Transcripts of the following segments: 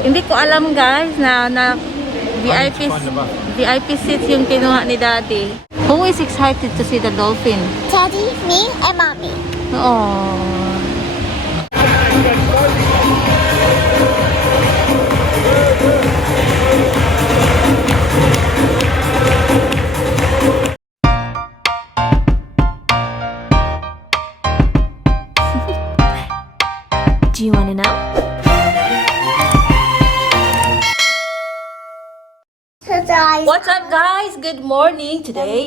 Hindi ko alam guys na VIP seats yung kinuha ni Daddy. Who is excited to see the dolphin? Daddy, me, and Mommy. Oh. Do you want to know? What's up guys? Good morning. Today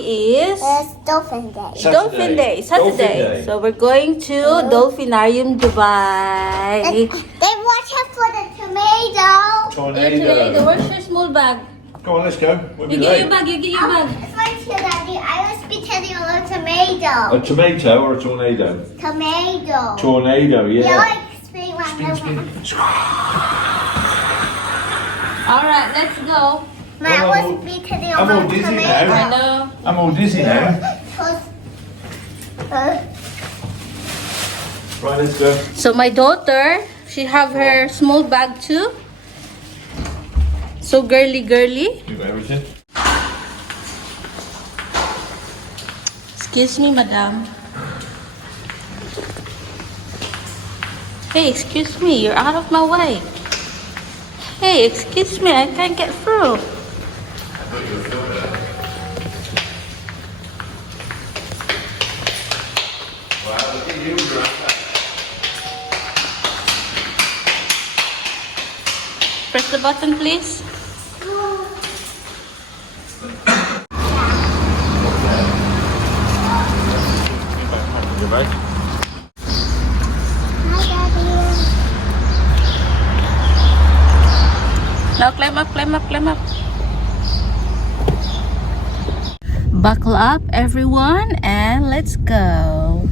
is Dolphin Day. Dolphin Day. Saturday. So we're going to Dolphinarium, Dubai. They watch out for the tomato. Tornado. Where's your small bag? Come on, let's go. We'll be You get late. your bag. You get your bag. It's right here, Daddy. I was pretending on a tomato. A tomato or a tornado? Tomato. Tornado, You yeah. like spinning around the All right, let's go. I was pretending I'm on all a dizzy tomato. I now. know. I'm all dizzy now. Right, let's go. So my daughter, she have her small bag too. So girly. You got everything? Excuse me, madam. Hey, excuse me, you're out of my way. Hey, excuse me, I can't get through. Press the button, please. Your bag? Hi, Daddy. Now climb up, climb up, climb up. Buckle up, everyone, and let's go.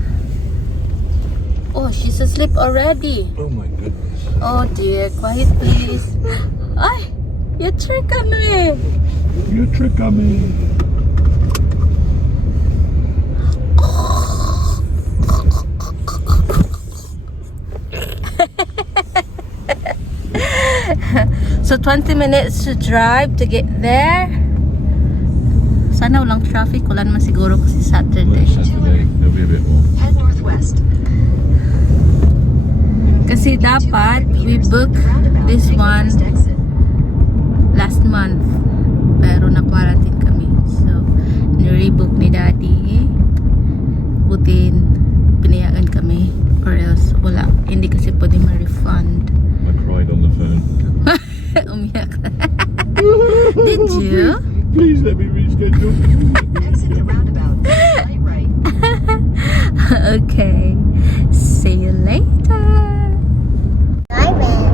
Oh, she's asleep already. Oh my goodness. Oh dear, quiet please. Ay, you trick on me. You trick on me. So 20 minutes to drive to get there. Sana walang traffic, wala naman siguro kasi Saturday. Saturday, there'll be a bit more. Head northwest. Kasi dapat we book this one last month. Pero na-quarantine kami. So, nire-book ni Daddy. Butin, pinayagan kami. Or else, wala. Hindi kasi pwede ma-refund. I cried on the phone. Umiyak. Did you? Please let me reschedule. Exit the roundabout. Light right. Okay. See you later. Diamond.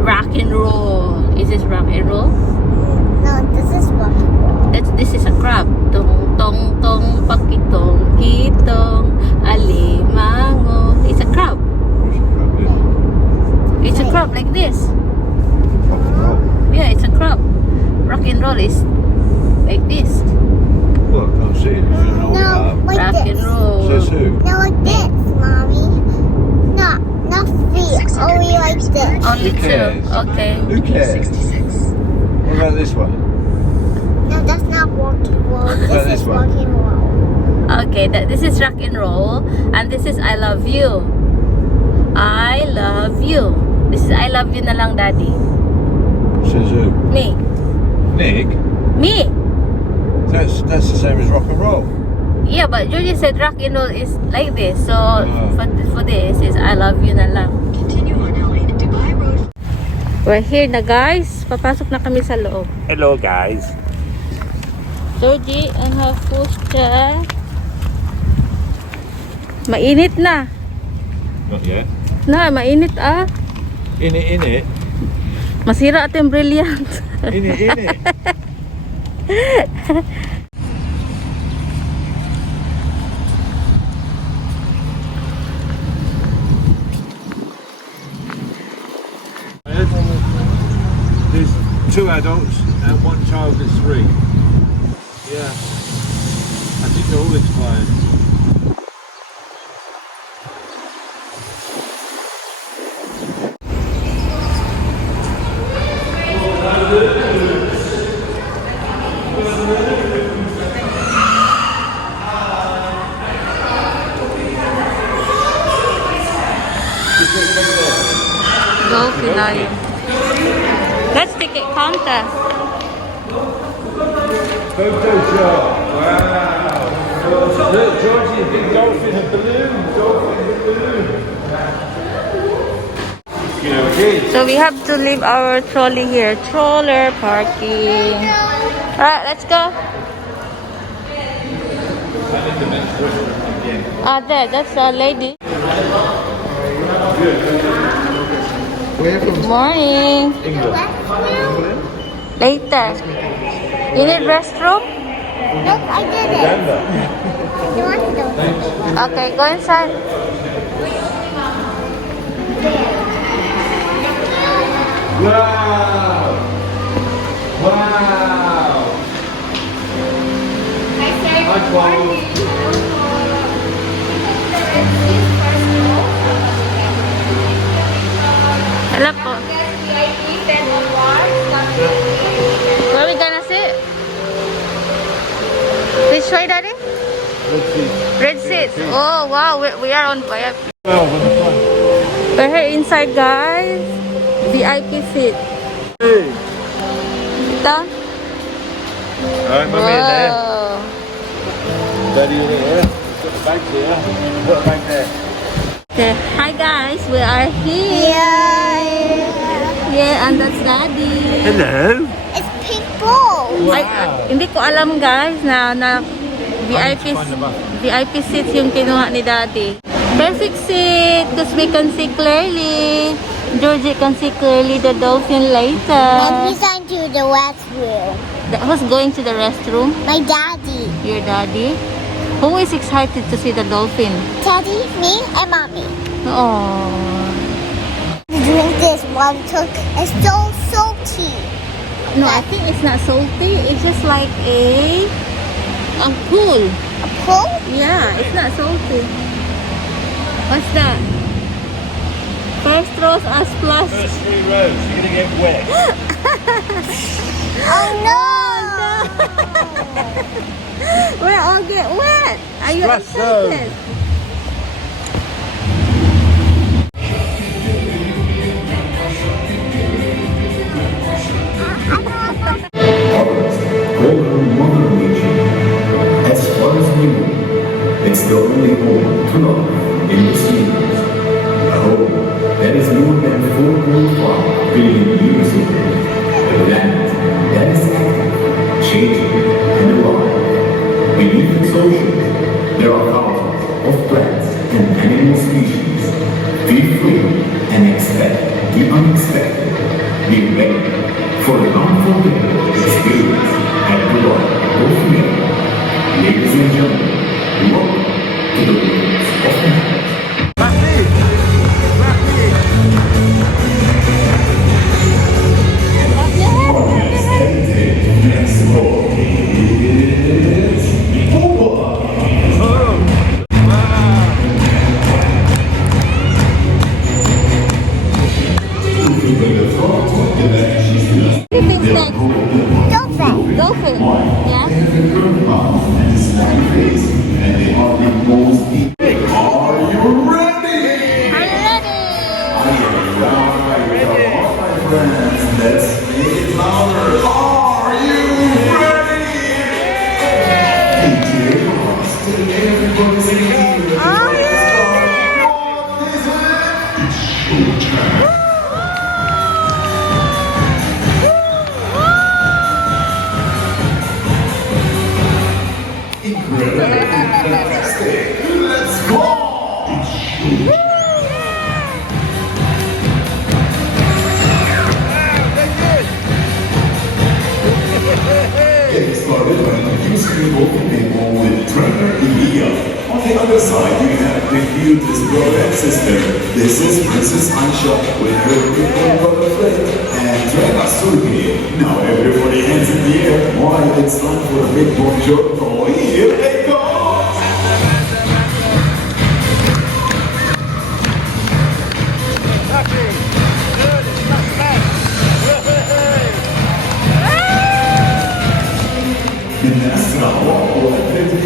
Rock and roll. Is this rock and roll? No, this is rock and roll. This is a crab. Tong tong tong pakitong kitong alimango. It's a crab. It's a crab like this. Yeah, it's a crab. Rock and roll is like this. Look, I can't see it. You should know No, like Rock and this. roll. Says who? No, like this, Mommy. Not feet. Only like this. Only Who two. cares? Okay. Who cares? 66. What about this one? No, that's not rock and roll. about This this is one? rock and roll. Okay, this is rock and roll, and this is I love you. I love you. This is I love you na lang, Daddy. Says who? Me. Nick? Me. That's the same as rock and roll. Yeah, but Georjess said rock and roll is like this. So, Oh. for this is I love you na lang. Continue on LA to Dubai Road. We're here na, guys. Papasok na kami sa loob. Hello, guys. Georgie and her sister. Mainit na. Not yet. Na, mainit ah. In it. Masira at yung brilliant. In it. There's 2 adults and 1 child that's 3. Yeah. I think they're all expired. Dolphinarium. Let's ticket counter. Photo shot. Wow. Look, Georgie, big dolphin, a balloon. Dolphin balloon. Okay. So we have to leave our trolley here. Stroller parking. Alright, let's go. There, that's a lady. Good morning. Later. You need restroom? Nope, I did it. You want to do it? Okay, go inside. Wow. Wow. Hi, Paul. Hello po. Where are we gonna sit? Which way, Daddy? Let's see. Red seats. Oh wow, we are on VIP. Well, on the front. We're here inside, guys. VIP seat. Hey. Sit down. Alright, mummy in there. Whoa. Daddy in there. Got the bags here. Put a bag there. Okay. Hi guys, we are here. Yeah, and that's Daddy. Hello. It's pink ball. Hindi ko alam guys na VIP VIP seats yung kinuha ni Daddy. Perfect seat because we can see clearly. Georgie can see clearly the dolphin later. And he's going to the restroom. Who's going to the restroom? My daddy. Your daddy? Who is excited to see the dolphin? Daddy, me, and mommy. Oh. Drink this one took. It's so salty. No, I think it's not salty. It's just like a pool. A pool? Yeah, it's not salty. What's that? First rows are splashed. First 3 rows, you're gonna get wet. Oh no! We'll all get wet. Are you Splash excited? Mother Nature. As far as we know, it's the only home to love in the seas. A home that is more than 4.5 billion years old. A planet that is active, changing, and alive. Beneath its ocean, there are thousands of plants and animal species. Be free and expect the unexpected. Be ready for an unforgettable experience at the Dolphinarium. Ladies and gentlemen, welcome to the world of animals. Dolphin. Dolphin. Yeah. Are you ready? Are you ready? Friends, let's make it louder. Are you ready? Everybody sing it. Are you Fantastic. Let's go. Getting started by introducing the Dolphin people with trainer Elia. On the other side, we have the cutest brother and sister. This is Princess Aisha with her beautiful brother Fred and trainer Sulki. Now everybody hands in the air while it's time for the big bonjour. Here they go.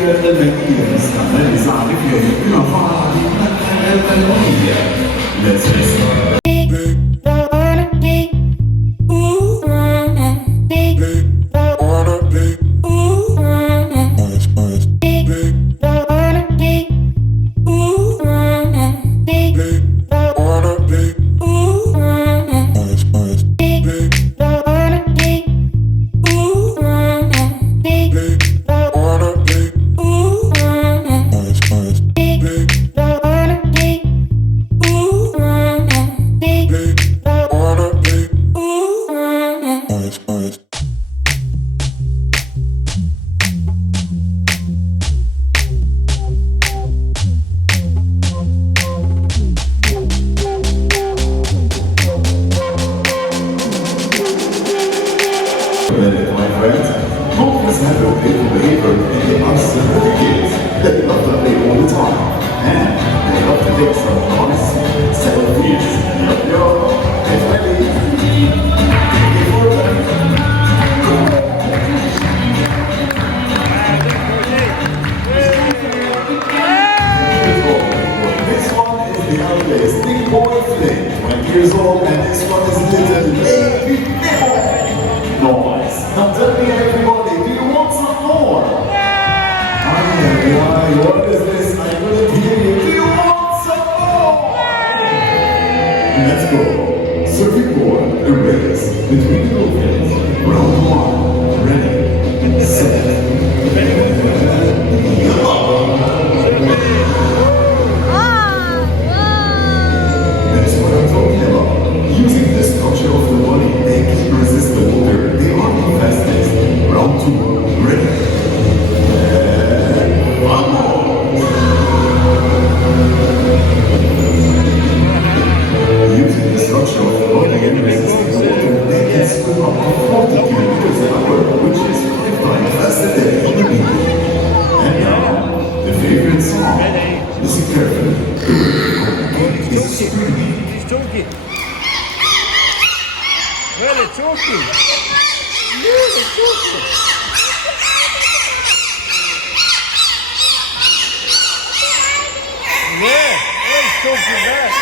Let's get my friends. Dolphins have a big behavior and they are simple kids. They love to play all the time. And they love to take some nice selfies. Yo, it's ready. Before this one is the eldest, big boy Flynn, 20 years old, and this one is little baby Nemo. Noise. Now tell me everybody, do you want some more? What is this? I couldn't hear you. Do you want some more? Let's go. Surfing board, a race between the dolphins. Round one. Ready, set, That's what I'm talking about. Using the structure of the body, they can resist the water. They are the fastest. Round two. Ready. One more. Using the structure of the body and resisting the water, they can swim up to 40 kilometers an hour, which is 5 times faster than human beings. And now, the favorite song. Listen carefully. It's screaming. He's talking. Really talking. Really talking. Yeah, he's talking back.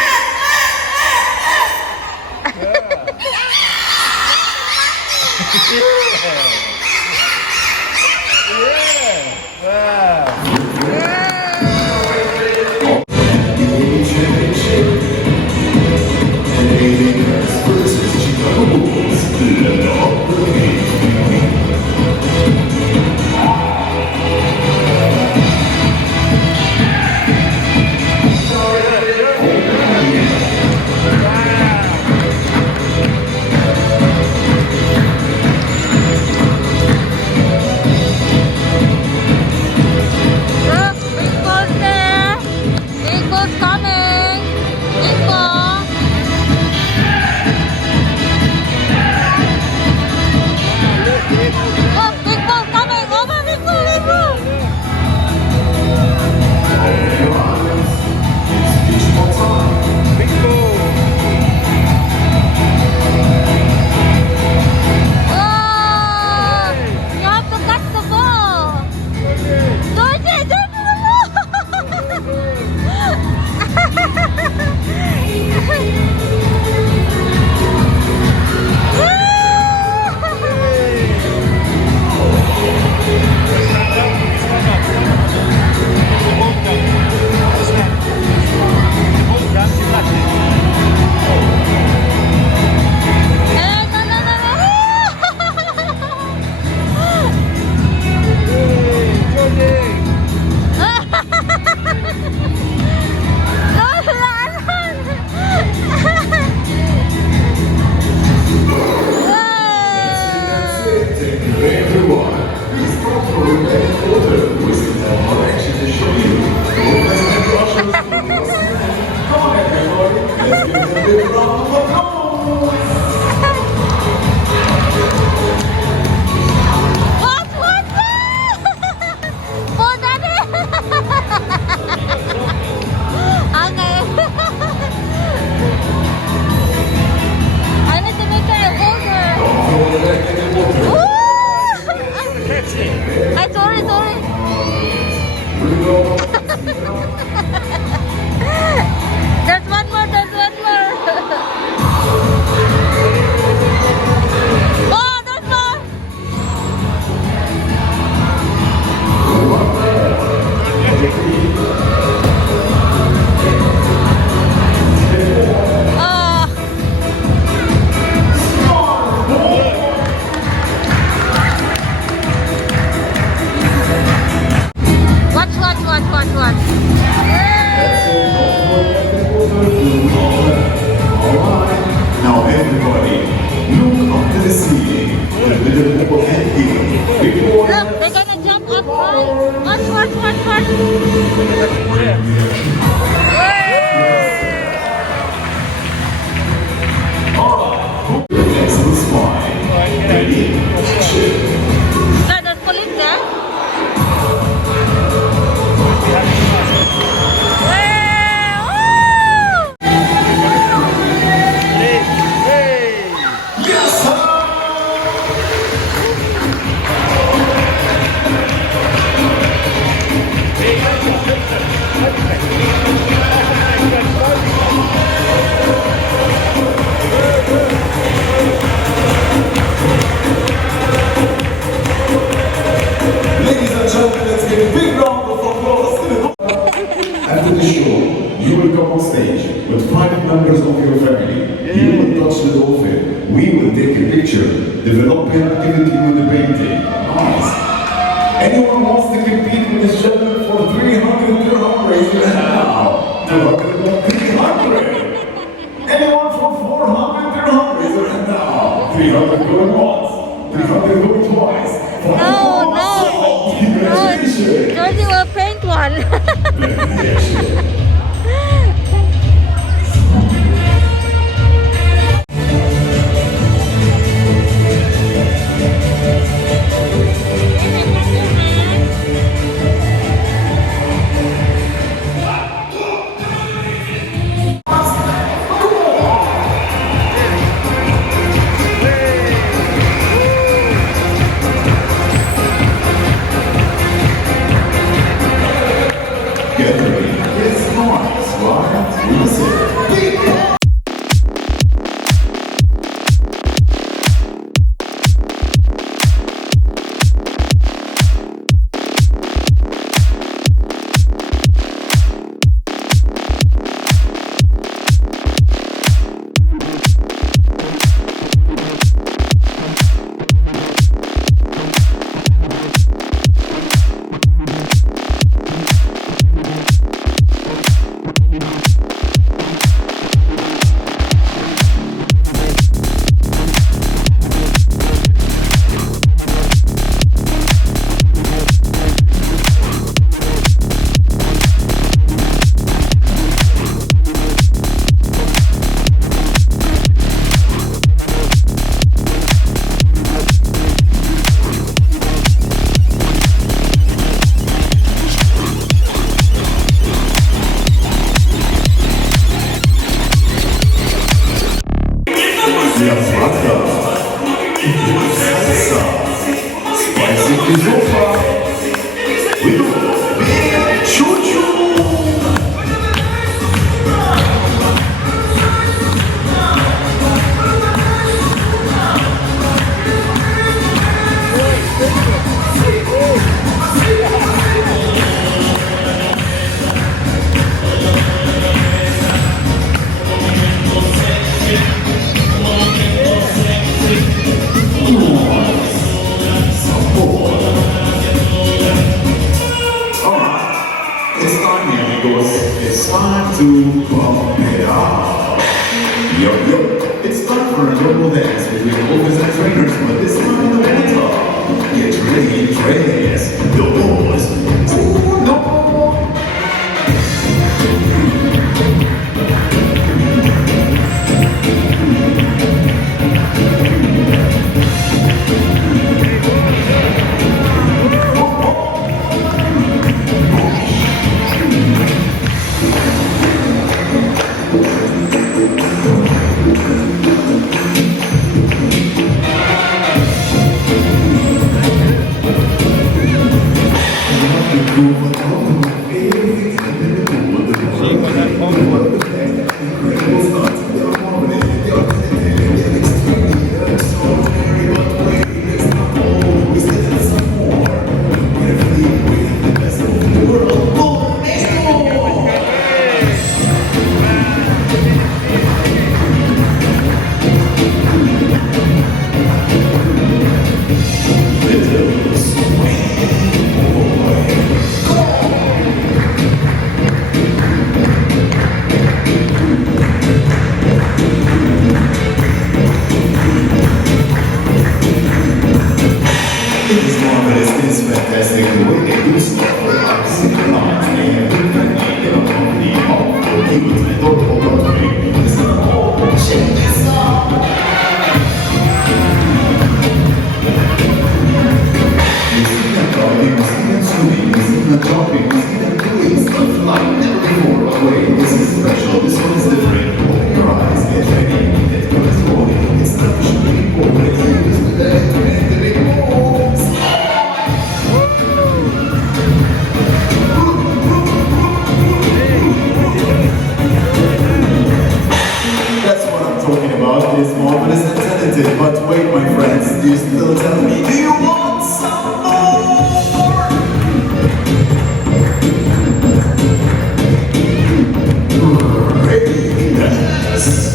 There's one more, there's one more. Oh, there's more. Oh. Watch. Alright, now everybody, look up to the ceiling. The little overhead here. Before Look, they're gonna jump up high. Watch. next to the spine. Ready? Action. There's police there. Yes, sir! Ladies and gentlemen, let's give a big round of applause to the After the show, you will come on stage with 5 members of your family. You will touch the dolphin. We will take a picture. Develop an activity with the painting. Nice. Anyone wants to compete with this gentleman for 300 dirham? Raise your hand now. 300. Anyone for 400 dirham? Raise your hand now. 300 going once. 300 going twice. No. Congratulations. Georgie will paint one. Get ready. It's nice, right? Listen. Big Spicy risotto. With choo-choo. It's time to pump it up. Yup. It's time for a normal dance between Dolphins and trainers, but this time in the water. Get ready, trainers. The boys. Oh no! Let's take the way they do stuff. I'm synchronized. They have been friendly. They don't want the awful humans. They don't hold on to me. Listen, oh, check this out. You see them talking, you see them swimming, you see them jumping, you see them doing stuff like never before. Oh, wait, this is special. This one is different. Open your eyes, get ready, get control. It's not usually important. It's the best to make the big moves. That's what I'm talking about. This moment is intelligent. But wait, my friends, do you still tell me? Do you want some more? Yes.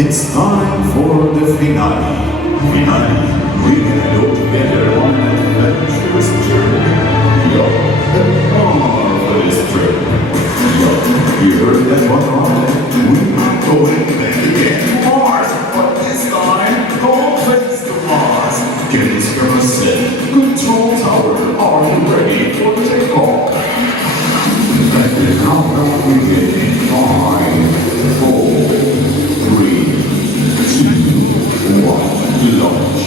it's time for the finale. We're gonna go together on an adventurous journey. Yo, a marvelous trip. Yo, you heard that one, right? We are going back again to Mars, but this time, Dolphins to Mars. Get your set. Control tower, are you ready for takeoff? And the countdown begins in 5, 4, 3, 2, 1, launch.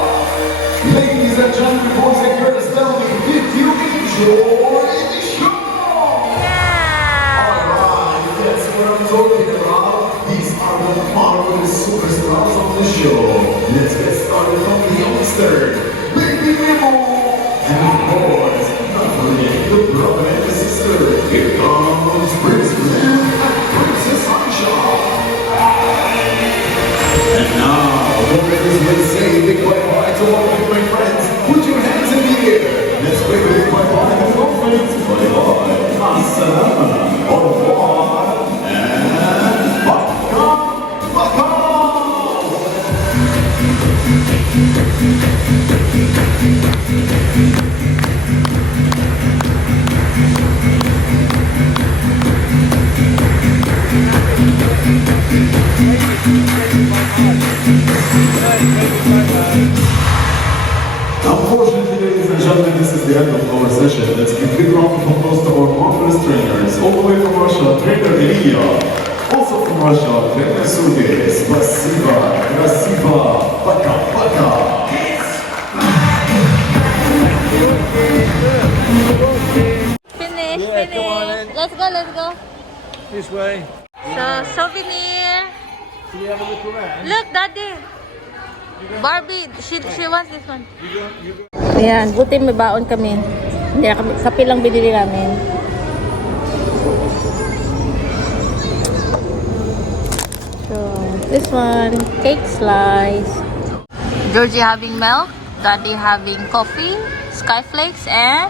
Ladies and gentlemen, boys and girls, tell me, did you enjoy the show? Alright, that's what I'm talking about. These are the marvelous superstars of the show. Let's get started from the youngster, Baby Memo. And of course, not forget the brother and the sister. Here comes Prince Glenn and Princess Aisha. And now, Dolphins will say big bye-bye to all of my friends. Put your hands in the air. Let's wave a big bye-bye to Dolphins. Bye-bye. Assalamu. Au revoir. And bye-bye. Unfortunately, ladies and gentlemen, this is the end of our session. Let's give a big round of applause to our marvelous trainers. All the way from Russia, trainer Ilya. Also from Russia, trainer Sergey. Spasiba, krasiva, paka. Finish, Yeah, come on finish. then. Let's go. This way. So, souvenir. Can you have a look around? Look, Daddy. Barbie, she wants this one. You go. Ayan, buti may baon kami. Hindi, kape lang binili namin. So, this one, cake slice. Georgie having milk, Daddy having coffee, skyflakes, and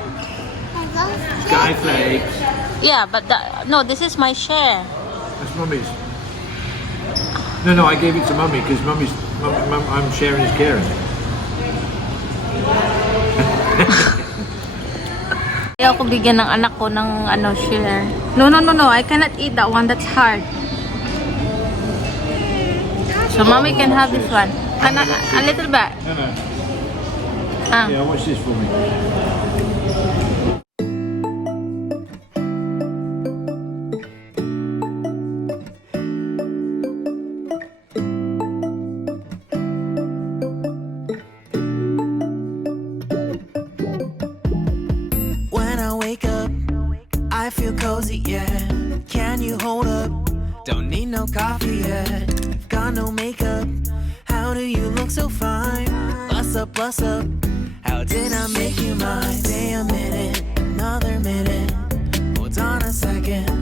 Skyflakes. yeah, but no, this is my share. That's Mummy's. No, I gave it to Mummy because I'm sharing his caring. Kaya ako bigyan ng anak ko ng share. No, I cannot eat that one. That's hard. So Mommy can have this one. A little bit. No. Ah. Yeah, watch this for me. I feel cozy, yeah. Can you hold up? Don't need no coffee yet. Got no makeup. How do you look so fine? Bust up. How did I make you mine? Stay a minute, another minute. Hold on a second.